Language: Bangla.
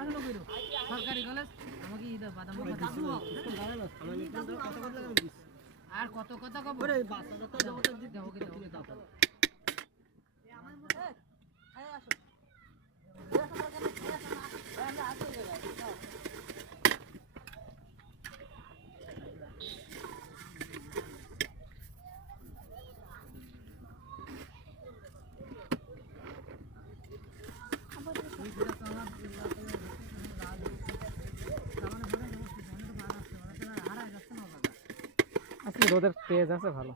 পড়াশোনা করো সরকারি কলেজ আমাকে ঈদে বাদাম আর কত কথা কব ওরে বাচ্চাটা তো জগতের দিক দেবো কি দাও আসো আজকে রোদের তেজ আছে ভালো।